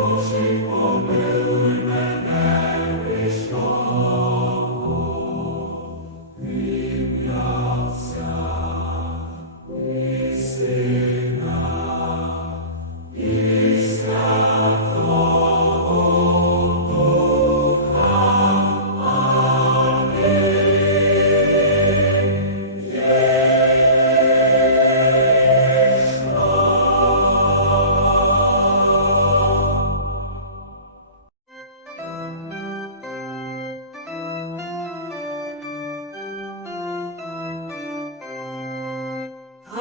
Божий помилуй.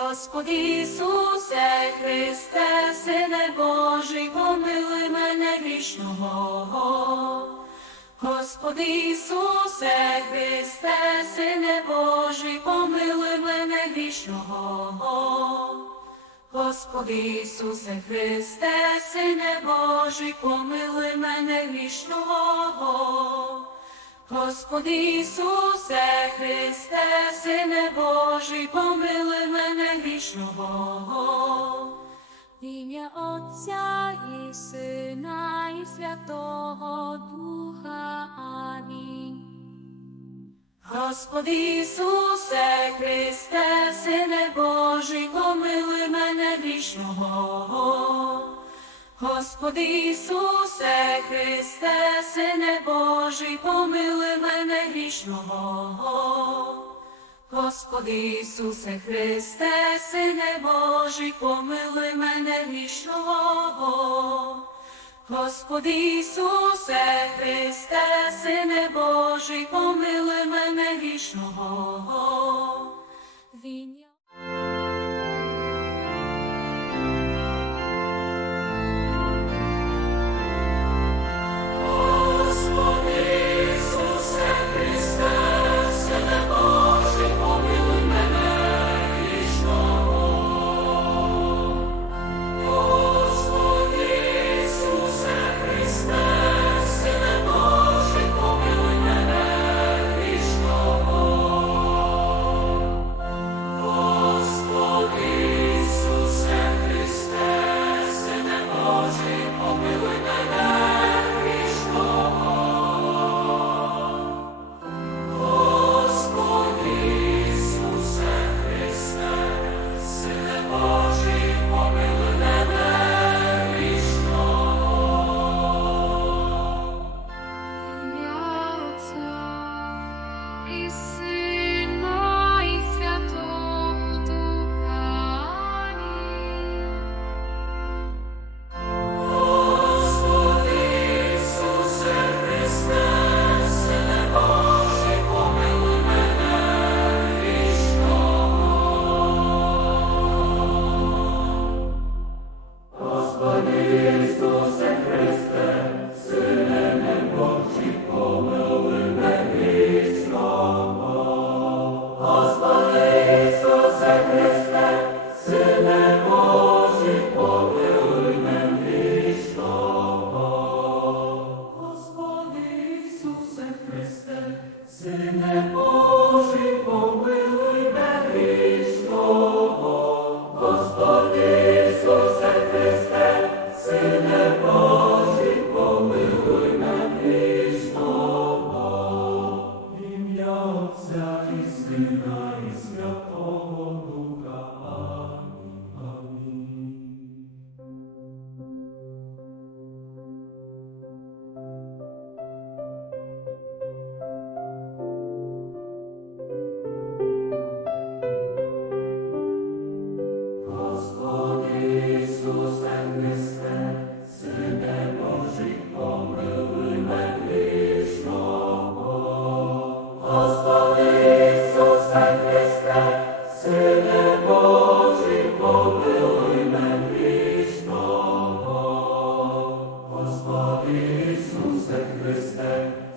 Господи Ісусе Христе, Сине Божий, помилуй мене грішного. Господи Ісусе Христе, Сине Божий, помилуй мене грішного. Господи Ісусе Христе, Сине Божий, помилуй мене грішного. Господи Ісусе Христе, Сине Божий, помилуй мене грішного. В ім'я Отця і Сина, і Святого Духа. Амінь. Господи Ісусе Христе, Сине Божий, помилуй мене грішного. Господи Ісусе Христе, Сине Божий, помилуй мене грішного. Господи Ісусе Христе, Сине Божий, помилуй мене грішного. Господи Ісусе Христе, Сине Божий, помилуй мене грішного. В Божий помилуй.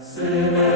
Sinner.